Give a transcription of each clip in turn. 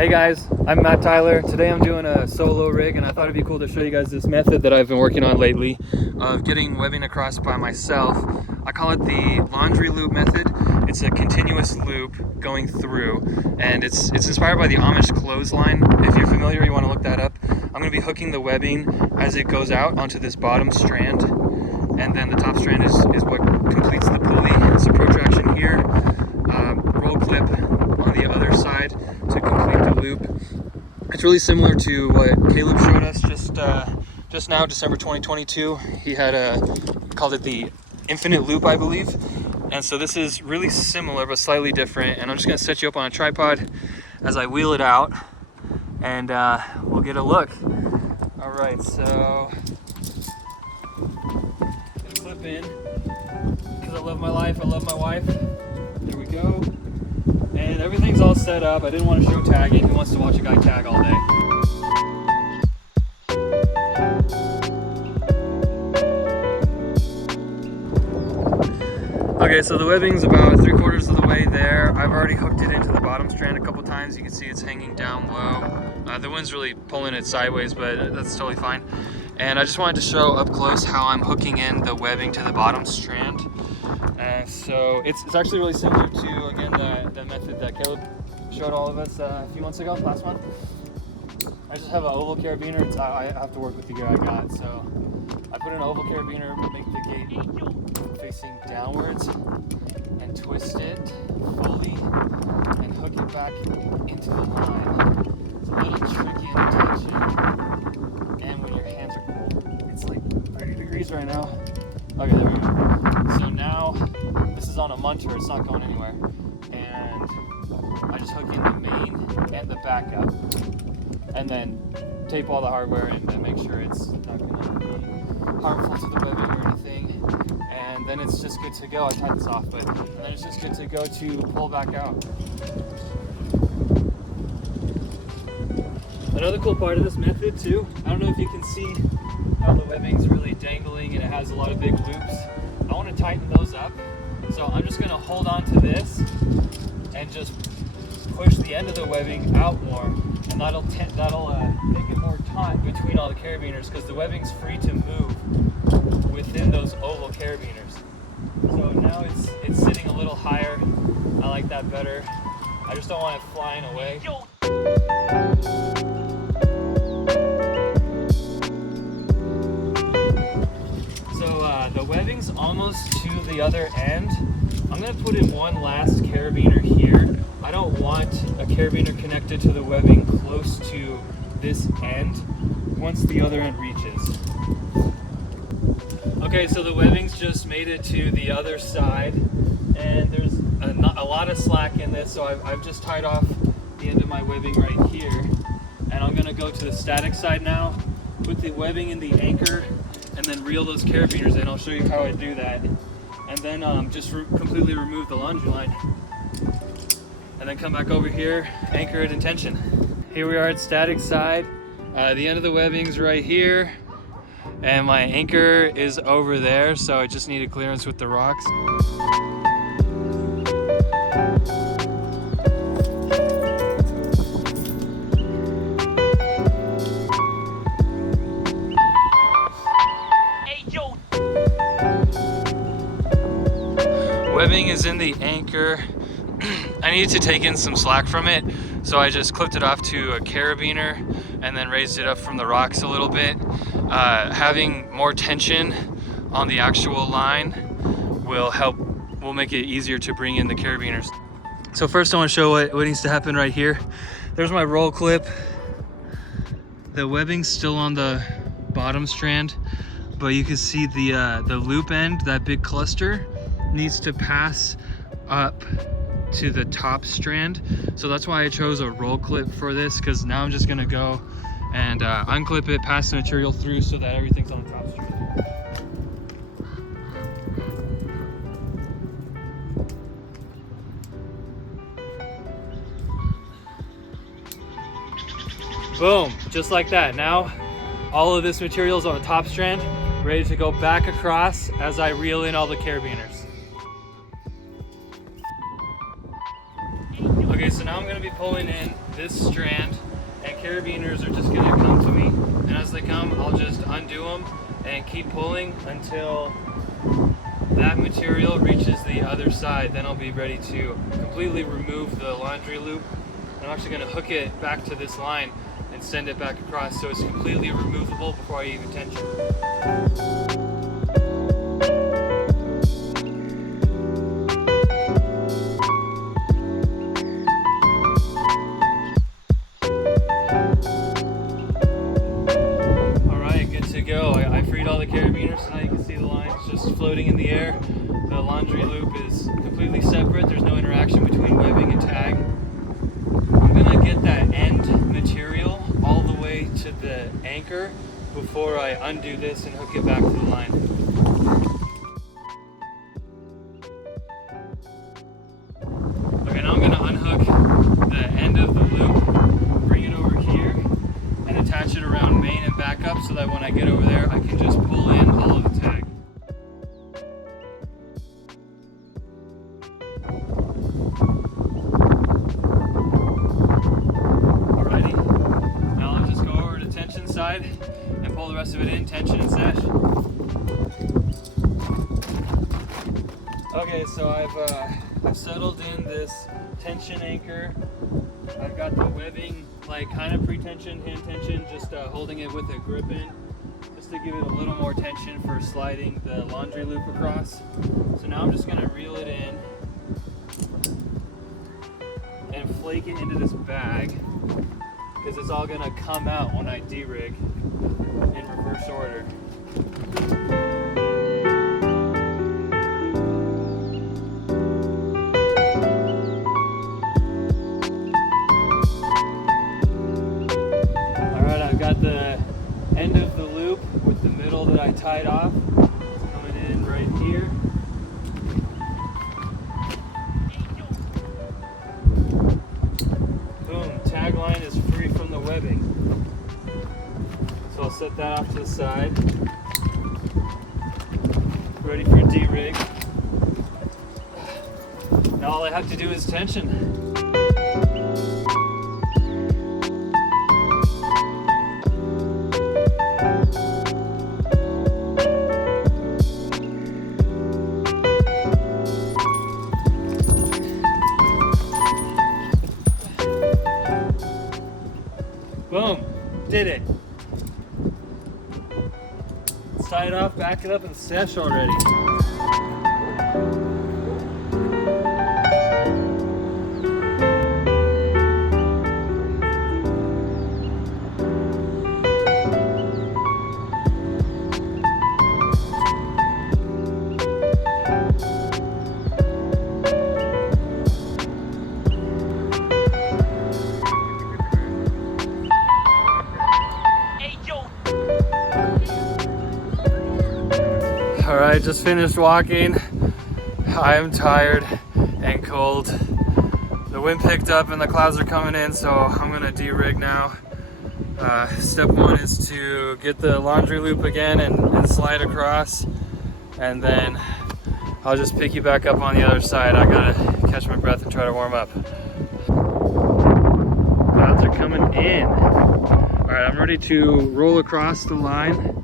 Hey guys, I'm Matt Tyler. Today I'm doing a solo rig and I thought it'd be cool to show you guys this method that I've been working on lately of getting webbing across by myself. I call it the laundry loop method. It's a continuous loop going through and it's inspired by the Amish Clothesline. If you're familiar, you want to look that up. I'm going to be hooking the webbing as it goes out onto this bottom strand, and then the top strand is what completes the pulley. It's a protraction here, roll clip on the other side to complete the loop. It's really similar to what Caleb showed us just now, December 2022. He called it the infinite loop, I believe. And so this is really similar but slightly different. And I'm just gonna set you up on a tripod as I wheel it out, and we'll get a look. All right, so gonna clip in because I love my life. I love my wife. There we go. And everything's all set up. I didn't want to show tagging. Who wants to watch a guy tag all day? Okay, so the webbing's about 3/4 of the way there. I've already hooked it into the bottom strand a couple times. You can see it's hanging down low. The wind's really pulling it sideways, but that's totally fine. And I just wanted to show up close how I'm hooking in the webbing to the bottom strand. So it's actually really similar to, again, the method that Caleb showed all of us a few months ago, last month. I just have an oval carabiner. I have to work with the gear I got, so I put an oval carabiner, make the gate facing downwards, and twist it fully, and hook it back into the line. It's a little tricky in tension, and when your hands are cold. It's like 30 degrees right now. Okay, there we go. So now, this is on a munter, it's not going anywhere. And I just hook in the main and the backup, and then tape all the hardware and then make sure it's not gonna be harmful to the webbing or anything. And then it's just good to go. I tied this off, and then it's just good to go to pull back out. Another cool part of this method too, I don't know if you can see how the webbing's really dangling and it has a lot of big loops. I want to tighten those up, so I'm just going to hold on to this and just push the end of the webbing out more, and that'll make it more taut between all the carabiners, because the webbing's free to move within those oval carabiners. So now it's sitting a little higher. I like that better. I just don't want it flying away. The webbing's almost to the other end. I'm going to put in one last carabiner here. I don't want a carabiner connected to the webbing close to this end once the other end reaches. Okay, so the webbing's just made it to the other side, and there's a lot of slack in this, so I've just tied off the end of my webbing right here. And I'm going to go to the static side now, put the webbing in the anchor, and then reel those carabiners in. I'll show you how I do that. And then just completely remove the laundry line. And then come back over here, anchor it in tension. Here we are at static side. The end of the webbing's right here, and my anchor is over there, so I just need a clearance with the rocks. Webbing is in the anchor. I needed to take in some slack from it, so I just clipped it off to a carabiner and then raised it up from the rocks a little bit. Having more tension on the actual line will make it easier to bring in the carabiners. So first I want to show what needs to happen right here. There's my roll clip. The webbing's still on the bottom strand, but you can see the loop end, that big cluster, needs to pass up to the top strand. So that's why I chose a roll clip for this, because now I'm just gonna go and unclip it, pass the material through so that everything's on the top strand. Boom, just like that. Now all of this material is on the top strand, ready to go back across as I reel in all the carabiners. Okay, so now I'm going to be pulling in this strand, and carabiners are just gonna come to me, and as they come, I'll just undo them and keep pulling until that material reaches the other side. Then I'll be ready to completely remove the laundry loop. I'm actually gonna hook it back to this line and send it back across so it's completely removable before I even tension. I freed all the carabiners, so now you can see the lines just floating in the air. The laundry loop is completely separate. There's no interaction between webbing and tag. I'm gonna get that end material all the way to the anchor before I undo this and hook it back to the line. Okay, now I'm gonna unhook the end of the loop, bring it over here, and attach it around main and back up so that when I get over there, I can just pull in all of the tag. Alrighty, now I'll just go over to tension side and pull the rest of it in, tension and sash. Okay, so I've settled in this tension anchor. I've got the webbing like kind of pre-tension, hand tension, just holding it with a grip in, just to give it a little more tension for sliding the laundry loop across. So now I'm just gonna reel it in and flake it into this bag, because it's all gonna come out when I de-rig in reverse order. Got the end of the loop with the middle that I tied off. It's coming in right here. Boom, tagline is free from the webbing. So I'll set that off to the side. Ready for de-rig. Now all I have to do is tension. Boom, did it. Let's tie it off, back it up, and sash already. Alright, just finished walking. I am tired and cold. The wind picked up and the clouds are coming in, so I'm gonna de-rig now. Step one is to get the laundry loop again and slide across, and then I'll just pick you back up on the other side. I gotta catch my breath and try to warm up. Clouds are coming in. Alright, I'm ready to roll across the line.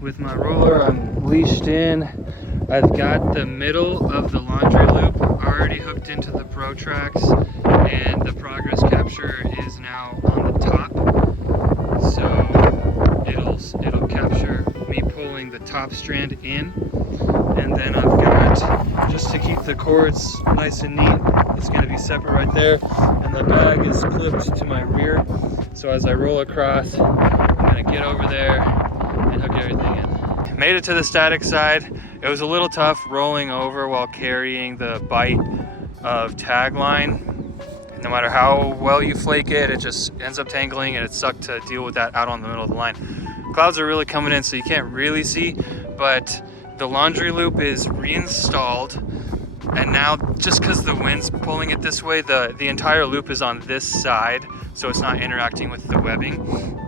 With my roller, I'm leashed in. I've got the middle of the laundry loop already hooked into the protracts, and the progress capture is now on the top. So it'll capture me pulling the top strand in, and then I've got, just to keep the cords nice and neat, it's going to be separate right there, and the bag is clipped to my rear. So as I roll across, I'm going to get over there and hook everything in. Made it to the static side. It was a little tough rolling over while carrying the bite of tagline. No matter how well you flake it, it just ends up tangling, and it sucked to deal with that out on the middle of the line. Clouds are really coming in, so you can't really see, but the laundry loop is reinstalled, and now just because the wind's pulling it this way, the entire loop is on this side, so it's not interacting with the webbing.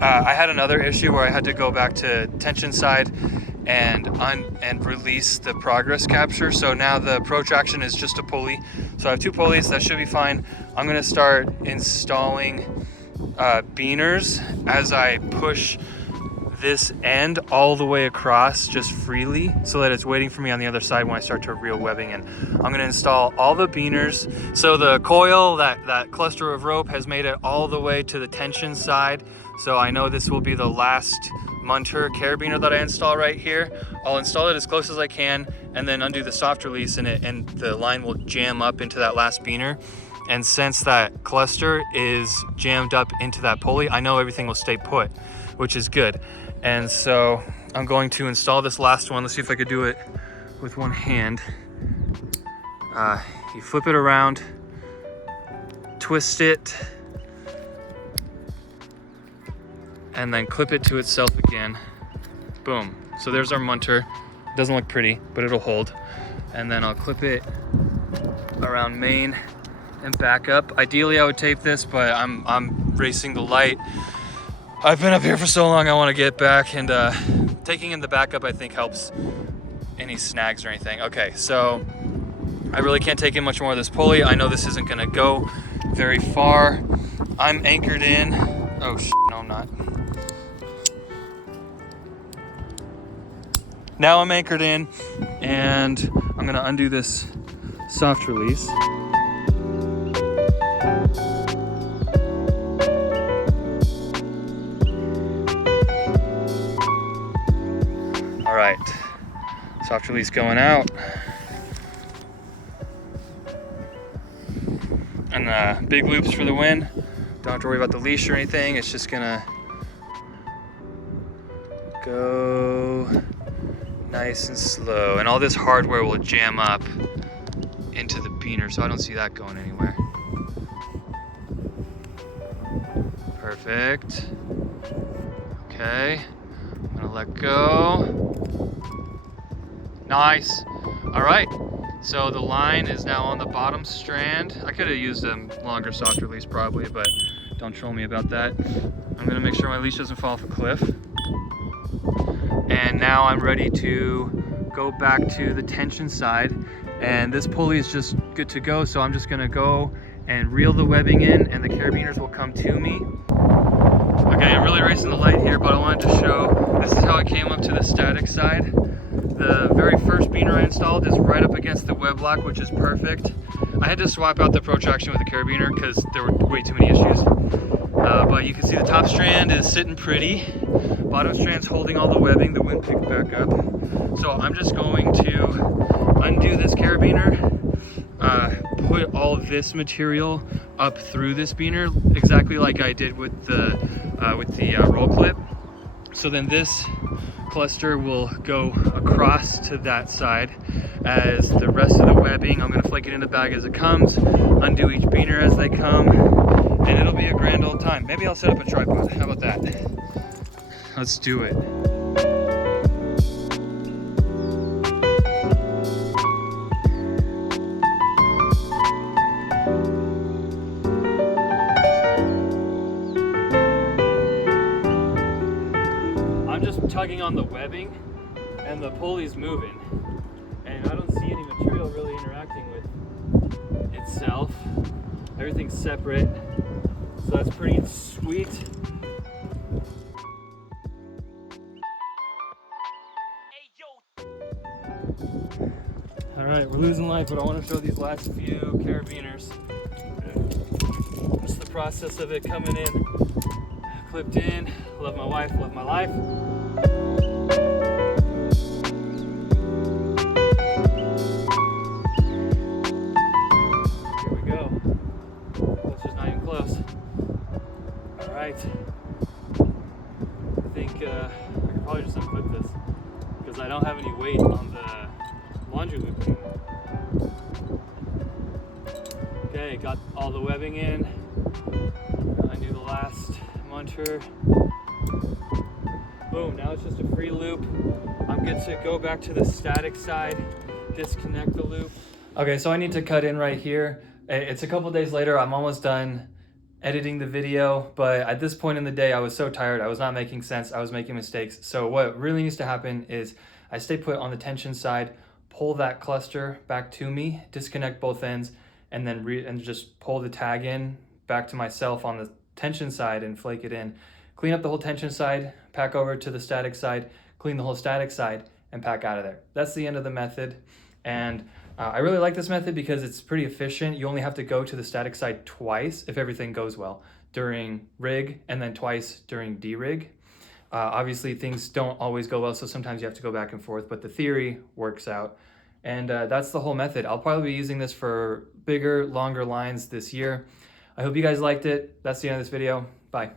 I had another issue where I had to go back to tension side and release the progress capture. So now the protraction is just a pulley. So I have 2 pulleys, that should be fine. I'm gonna start installing beaners as I push this end all the way across just freely, so that it's waiting for me on the other side when I start to reel webbing in. I'm gonna install all the beaners. So the coil, that cluster of rope has made it all the way to the tension side. So I know this will be the last Munter carabiner that I install right here. I'll install it as close as I can and then undo the soft release in it, and the line will jam up into that last beaner. And since that cluster is jammed up into that pulley, I know everything will stay put, which is good. And so I'm going to install this last one. Let's see if I could do it with one hand. You flip it around, twist it, and then clip it to itself again. Boom. So there's our Munter. Doesn't look pretty, but it'll hold. And then I'll clip it around main and back up. Ideally I would tape this, but I'm racing the light. I've been up here for so long, I want to get back, and taking in the backup I think helps any snags or anything. Okay, so I really can't take in much more of this pulley. I know this isn't gonna go very far. I'm anchored in. Oh shit, no I'm not. Now I'm anchored in, and I'm gonna undo this soft release. All right, soft release going out. And big loops for the win. Don't have to worry about the leash or anything. It's just gonna go nice and slow. And all this hardware will jam up into the beaner, so I don't see that going anywhere. Perfect. Okay, I'm gonna let go. Nice. All right, so the line is now on the bottom strand. I could have used a longer soft release probably, but don't troll me about that. I'm gonna make sure my leash doesn't fall off a cliff. And now I'm ready to go back to the tension side, and this pulley is just good to go. So I'm just gonna go and reel the webbing in, and the carabiners will come to me. Okay, I'm really racing the light here, but I wanted to show, this is how I came up to the static side. The very first beaner I installed is right up against the web lock, which is perfect. I had to swap out the protraction with the carabiner because there were way too many issues. But you can see the top strand is sitting pretty. Bottom strand's holding all the webbing, the wind picked back up. So I'm just going to undo this carabiner, put all of this material up through this beaner, exactly like I did with the roll clip. So then this cluster will go across to that side as the rest of the webbing. I'm going to flake it in the bag as it comes, undo each beaner as they come, and it'll be a grand old time. Maybe I'll set up a tripod. How about that? Let's do it. Tugging on the webbing and the pulley's moving, and I don't see any material really interacting with itself. Everything's separate, so that's pretty sweet. All right, we're losing light, but I want to show these last few carabiners. Just the process of it coming in, clipped in. Love my wife, love my life. Here we go. That's just not even close. All right. I think I could probably just unclip this because I don't have any weight on the laundry loop anymore. Okay, got all the webbing in. Undo the last Munter. Boom, now it's just a free loop. I'm good to go back to the static side, disconnect the loop. Okay, so I need to cut in right here. It's a couple days later, I'm almost done editing the video, but at this point in the day, I was so tired, I was not making sense, I was making mistakes. So what really needs to happen is I stay put on the tension side, pull that cluster back to me, disconnect both ends, and then just pull the tag in back to myself on the tension side and flake it in. Clean up the whole tension side, pack over to the static side, clean the whole static side, and pack out of there. That's the end of the method. And I really like this method because it's pretty efficient. You only have to go to the static side twice if everything goes well, during rig and then twice during derig. Obviously things don't always go well, so sometimes you have to go back and forth, but the theory works out. And that's the whole method. I'll probably be using this for bigger, longer lines this year. I hope you guys liked it. That's the end of this video. Bye.